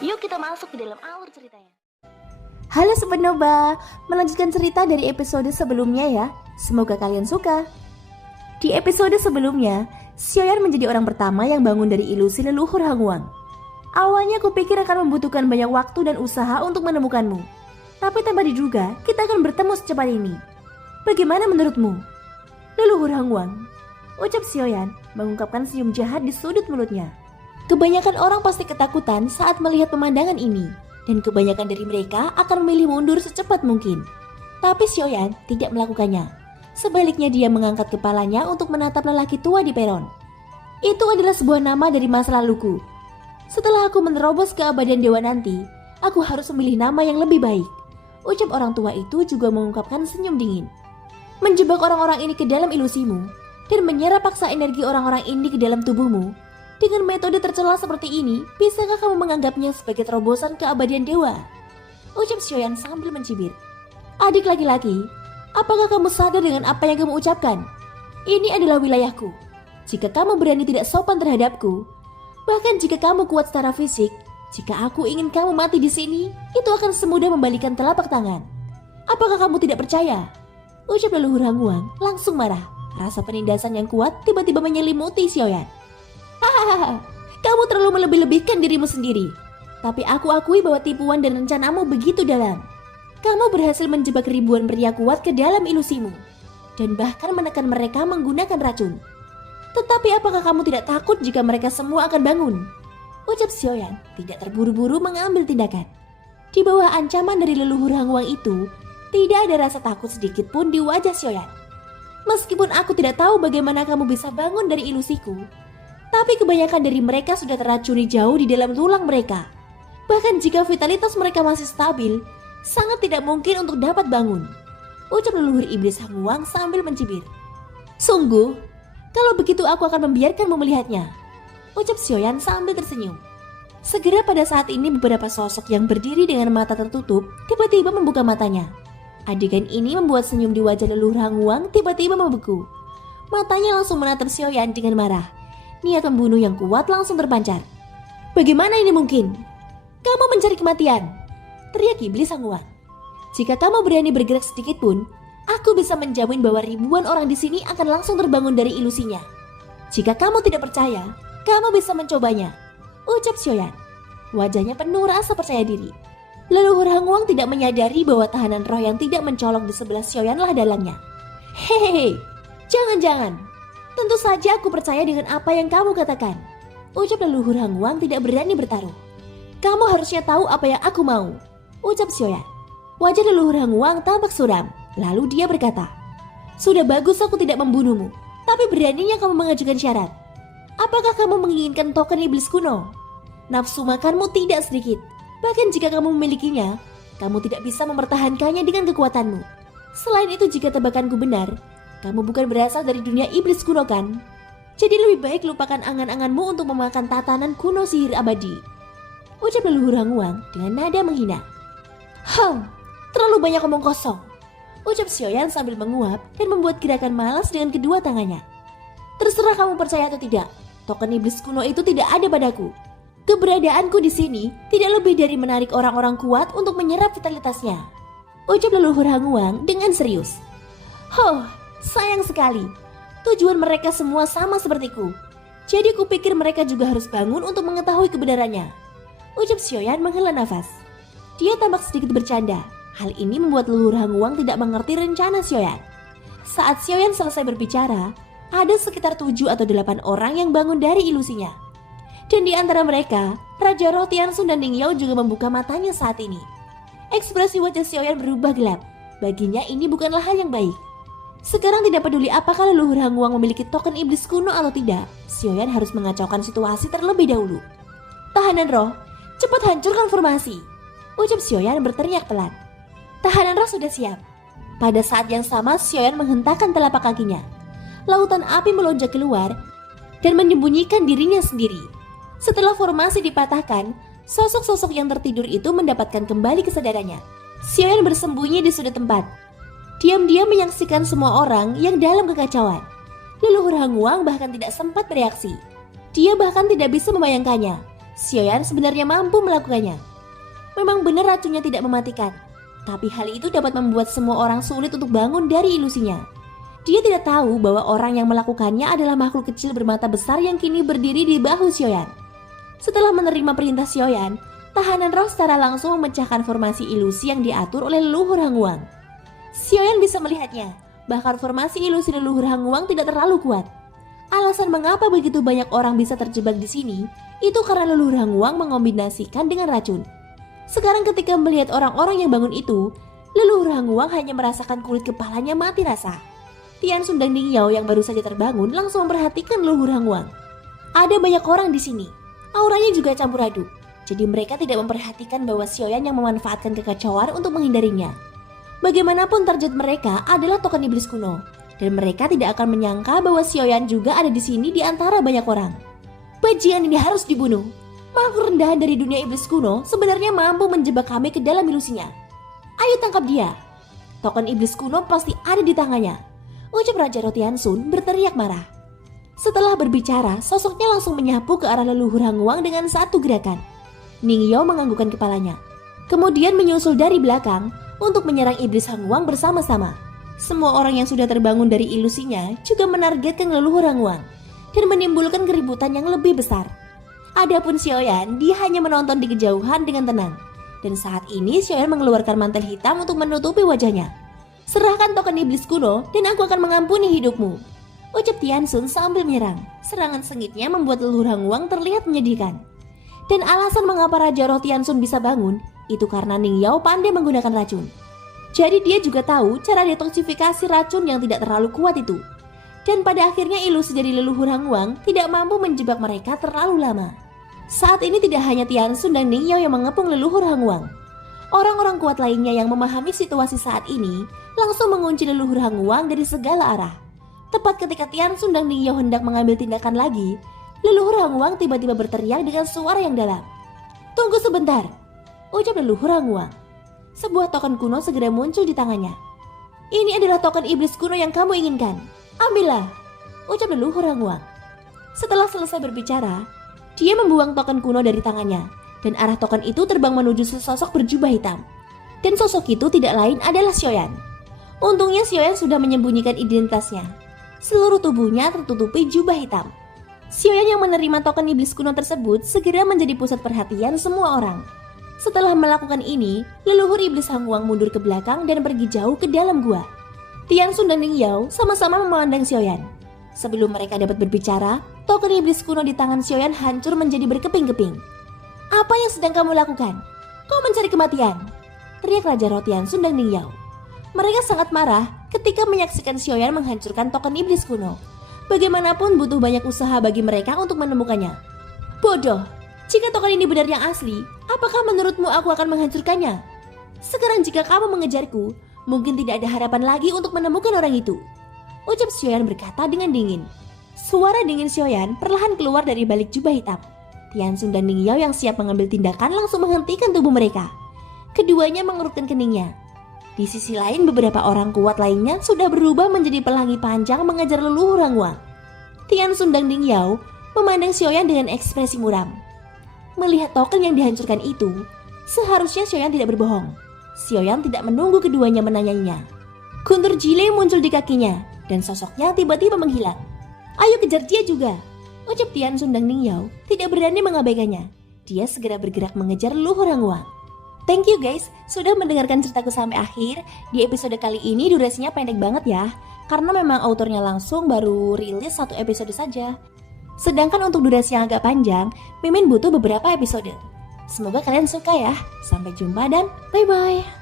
Yuk kita masuk ke dalam alur ceritanya. Halo Sobat Noba, melanjutkan cerita dari episode sebelumnya ya. Semoga kalian suka. Di episode sebelumnya, Xiaoyan menjadi orang pertama yang bangun dari ilusi leluhur Hangwang. Awalnya aku pikir akan membutuhkan banyak waktu dan usaha untuk menemukanmu. Tapi tanpa diduga, kita akan bertemu secepat ini. Bagaimana menurutmu? Leluhur Hangwang, ucap Xiaoyan mengungkapkan senyum jahat di sudut mulutnya. Kebanyakan orang pasti ketakutan saat melihat pemandangan ini, dan kebanyakan dari mereka akan memilih mundur secepat mungkin. Tapi Xiaoyan tidak melakukannya. Sebaliknya dia mengangkat kepalanya untuk menatap lelaki tua di peron. Itu adalah sebuah nama dari masa laluku. Setelah aku menerobos keabadian dewa nanti, aku harus memilih nama yang lebih baik. Ucap orang tua itu juga mengungkapkan senyum dingin. Menjebak orang-orang ini ke dalam ilusimu, dan menyerap paksa energi orang-orang ini ke dalam tubuhmu. Dengan metode tercela seperti ini, bisakah kamu menganggapnya sebagai terobosan keabadian dewa? Ucap Xiaoyan sambil mencibir. Adik laki-laki, apakah kamu sadar dengan apa yang kamu ucapkan? Ini adalah wilayahku. Jika kamu berani tidak sopan terhadapku, bahkan jika kamu kuat secara fisik, jika aku ingin kamu mati di sini, itu akan semudah membalikan telapak tangan. Apakah kamu tidak percaya? Ucap leluhur Hangwang langsung marah. Rasa penindasan yang kuat tiba-tiba menyelimuti Xiaoyan. Hahaha, kamu terlalu melebih-lebihkan dirimu sendiri. Tapi aku akui bahwa tipuan dan rencanamu begitu dalam. Kamu berhasil menjebak ribuan pria kuat ke dalam ilusimu, dan bahkan menekan mereka menggunakan racun. Tetapi apakah kamu tidak takut jika mereka semua akan bangun? Ucap Xiaoyan tidak terburu-buru mengambil tindakan. Di bawah ancaman dari leluhur Hangwang itu, tidak ada rasa takut sedikit pun di wajah Xiaoyan. Meskipun aku tidak tahu bagaimana kamu bisa bangun dari ilusiku, tapi kebanyakan dari mereka sudah teracuni jauh di dalam tulang mereka. Bahkan jika vitalitas mereka masih stabil, sangat tidak mungkin untuk dapat bangun. Ucap leluhur iblis Hangwang sambil mencibir. Sungguh, kalau begitu aku akan membiarkanmu melihatnya. Ucap Xiaoyan sambil tersenyum. Segera pada saat ini beberapa sosok yang berdiri dengan mata tertutup tiba-tiba membuka matanya. Adegan ini membuat senyum di wajah leluhur Hangwang tiba-tiba membeku. Matanya langsung menatap Xiaoyan dengan marah. Niat membunuh yang kuat langsung terpancar. Bagaimana ini mungkin? Kamu mencari kematian, teriak iblis Hangwang. Jika kamu berani bergerak sedikit pun, aku bisa menjamin bahwa ribuan orang di sini akan langsung terbangun dari ilusinya. Jika kamu tidak percaya, kamu bisa mencobanya, ucap Xiaoyan. Wajahnya penuh rasa percaya diri. Leluhur Hangwang tidak menyadari bahwa tahanan roh yang tidak mencolok di sebelah Xiaoyan lah dalangnya. Hehehe, jangan-jangan. Tentu saja aku percaya dengan apa yang kamu katakan. Ucap leluhur Hangwang tidak berani bertaruh. Kamu harusnya tahu apa yang aku mau, ucap Xiaoyan. Wajah leluhur Hangwang tampak suram. Lalu dia berkata, sudah bagus aku tidak membunuhmu, tapi beraninya kamu mengajukan syarat. Apakah kamu menginginkan token iblis kuno? Nafsu makanmu tidak sedikit. Bahkan jika kamu memilikinya, kamu tidak bisa mempertahankannya dengan kekuatanmu. Selain itu, jika tebakanku benar, kamu bukan berasal dari dunia iblis kuno kan? Jadi lebih baik lupakan angan-anganmu untuk memakan tatanan kuno sihir abadi. Ucap leluhur Hangwang dengan nada menghina. Terlalu banyak omong kosong, ucap Xiaoyan sambil menguap dan membuat gerakan malas dengan kedua tangannya. Terserah kamu percaya atau tidak, token iblis kuno itu tidak ada padaku. Keberadaanku di sini tidak lebih dari menarik orang-orang kuat untuk menyerap vitalitasnya, ucap leluhur Hangwang dengan serius. Sayang sekali, tujuan mereka semua sama sepertiku. Jadi kupikir mereka juga harus bangun untuk mengetahui kebenarannya, ucap Xiaoyan menghela nafas. Dia tampak sedikit bercanda. Hal ini membuat leluhur Hangwang tidak mengerti rencana Xiaoyan. Saat Xiaoyan selesai berbicara, ada sekitar 7 atau 8 orang yang bangun dari ilusinya. Dan di antara mereka, Raja Roh Tianxun dan Ning Yao juga membuka matanya saat ini. Ekspresi wajah Xiaoyan berubah gelap. Baginya ini bukanlah hal yang baik. Sekarang tidak peduli apakah leluhur Hangwang memiliki token iblis kuno atau tidak, Xiaoyan harus mengacaukan situasi terlebih dahulu. Tahanan roh, cepat hancurkan formasi, ucap Xiaoyan berteriak pelan. Tahanan roh sudah siap. Pada saat yang sama, Xiaoyan menghentakkan telapak kakinya. Lautan api melonjak keluar dan menyembunyikan dirinya sendiri. Setelah formasi dipatahkan, sosok-sosok yang tertidur itu mendapatkan kembali kesadarannya. Xiaoyan bersembunyi di sudut tempat. Diam-diam menyaksikan semua orang yang dalam kekacauan. Leluhur Hangwang bahkan tidak sempat bereaksi. Dia bahkan tidak bisa membayangkannya. Xiaoyan sebenarnya mampu melakukannya. Memang benar racunnya tidak mematikan, tapi hal itu dapat membuat semua orang sulit untuk bangun dari ilusinya. Dia tidak tahu bahwa orang yang melakukannya adalah makhluk kecil bermata besar yang kini berdiri di bahu Xiaoyan. Setelah menerima perintah Xiaoyan, tahanan roh secara langsung memecahkan formasi ilusi yang diatur oleh leluhur Hangwang. Xiaoyan bisa melihatnya, bahkan formasi ilusi leluhur Hangwang tidak terlalu kuat. Alasan mengapa begitu banyak orang bisa terjebak di sini, itu karena leluhur Hangwang mengombinasikan dengan racun. Sekarang ketika melihat orang-orang yang bangun itu, leluhur Hangwang hanya merasakan kulit kepalanya mati rasa. Tiansun dan Ningyao yang baru saja terbangun langsung memperhatikan leluhur Hangwang. Ada banyak orang di sini, auranya juga campur aduk. Jadi mereka tidak memperhatikan bahwa Xiaoyan yang memanfaatkan kekacauan untuk menghindarinya. Bagaimanapun target mereka adalah token iblis kuno, dan mereka tidak akan menyangka bahwa Xiaoyan juga ada di sini di antara banyak orang. Bajingan ini harus dibunuh. Makhluk rendahan dari dunia iblis kuno sebenarnya mampu menjebak kami ke dalam ilusinya. Ayo tangkap dia. Token iblis kuno pasti ada di tangannya, ucap Raja Roh Tiansun berteriak marah. Setelah berbicara, sosoknya langsung menyapu ke arah leluhur Hangwang dengan satu gerakan. Ningyao menganggukkan kepalanya, kemudian menyusul dari belakang untuk menyerang iblis Hangwang bersama-sama. Semua orang yang sudah terbangun dari ilusinya juga menargetkan leluhur Hangwang dan menimbulkan keributan yang lebih besar. Adapun Xiaoyan, dia hanya menonton di kejauhan dengan tenang. Dan saat ini Xiaoyan mengeluarkan mantel hitam untuk menutupi wajahnya. Serahkan token iblis kuno dan aku akan mengampuni hidupmu, ucap Tiansun sambil menyerang. Serangan sengitnya membuat leluhur Hangwang terlihat menyedihkan. Dan alasan mengapa Raja Roh Tiansun bisa bangun, itu karena Ningyao pandai menggunakan racun. Jadi dia juga tahu cara detoksifikasi racun yang tidak terlalu kuat itu. Dan pada akhirnya ilusi dari leluhur Hangwang tidak mampu menjebak mereka terlalu lama. Saat ini tidak hanya Tiansun dan Ningyao yang mengepung leluhur Hangwang. Orang-orang kuat lainnya yang memahami situasi saat ini langsung mengunci leluhur Hangwang dari segala arah. Tepat ketika Tiansun dan Ningyao hendak mengambil tindakan lagi, leluhur Hangwang tiba-tiba berteriak dengan suara yang dalam. Tunggu sebentar, ucap leluhur Hangwang. Sebuah token kuno segera muncul di tangannya. Ini adalah token iblis kuno yang kamu inginkan. Ambillah, ucap leluhur Hangwang. Setelah selesai berbicara, dia membuang token kuno dari tangannya, dan arah token itu terbang menuju sesosok berjubah hitam. Dan sosok itu tidak lain adalah Xiaoyan. Untungnya Xiaoyan sudah menyembunyikan identitasnya. Seluruh tubuhnya tertutupi jubah hitam. Xiaoyan yang menerima token iblis kuno tersebut segera menjadi pusat perhatian semua orang. Setelah melakukan ini, leluhur iblis Hangwang mundur ke belakang dan pergi jauh ke dalam gua. Tiansun dan Ningyao sama-sama memandang Xiaoyan. Sebelum mereka dapat berbicara, token iblis kuno di tangan Xiaoyan hancur menjadi berkeping-keping. Apa yang sedang kamu lakukan? Kau mencari kematian, teriak Raja Roh Tiansun dan Ningyao. Mereka sangat marah ketika menyaksikan Xiaoyan menghancurkan token iblis kuno. Bagaimanapun butuh banyak usaha bagi mereka untuk menemukannya. Bodoh, jika token ini benar yang asli, apakah menurutmu aku akan menghancurkannya? Sekarang jika kamu mengejarku, mungkin tidak ada harapan lagi untuk menemukan orang itu, ucap Xiaoyan berkata dengan dingin. Suara dingin Xiaoyan perlahan keluar dari balik jubah hitam. Tiansun dan Ningyao yang siap mengambil tindakan langsung menghentikan tubuh mereka. Keduanya mengerutkan keningnya. Di sisi lain, beberapa orang kuat lainnya sudah berubah menjadi pelangi panjang mengejar leluhur Hangwang. Tiansun dan Ningyao memandang Xiaoyan dengan ekspresi muram. Melihat token yang dihancurkan itu, seharusnya Xiaoyan tidak berbohong. Xiaoyan tidak menunggu keduanya menanyainya. Guntur Jile muncul di kakinya dan sosoknya tiba-tiba menghilang. Ayo kejar dia juga, ucap Tiansun dan Ningyao tidak berani mengabaikannya. Dia segera bergerak mengejar leluhur Hangwang. Thank you guys sudah mendengarkan ceritaku sampai akhir. Di episode kali ini durasinya pendek banget ya, karena memang autornya langsung baru rilis 1 episode saja. Sedangkan untuk durasi yang agak panjang, Mimin butuh beberapa episode. Semoga kalian suka ya. Sampai jumpa dan bye-bye.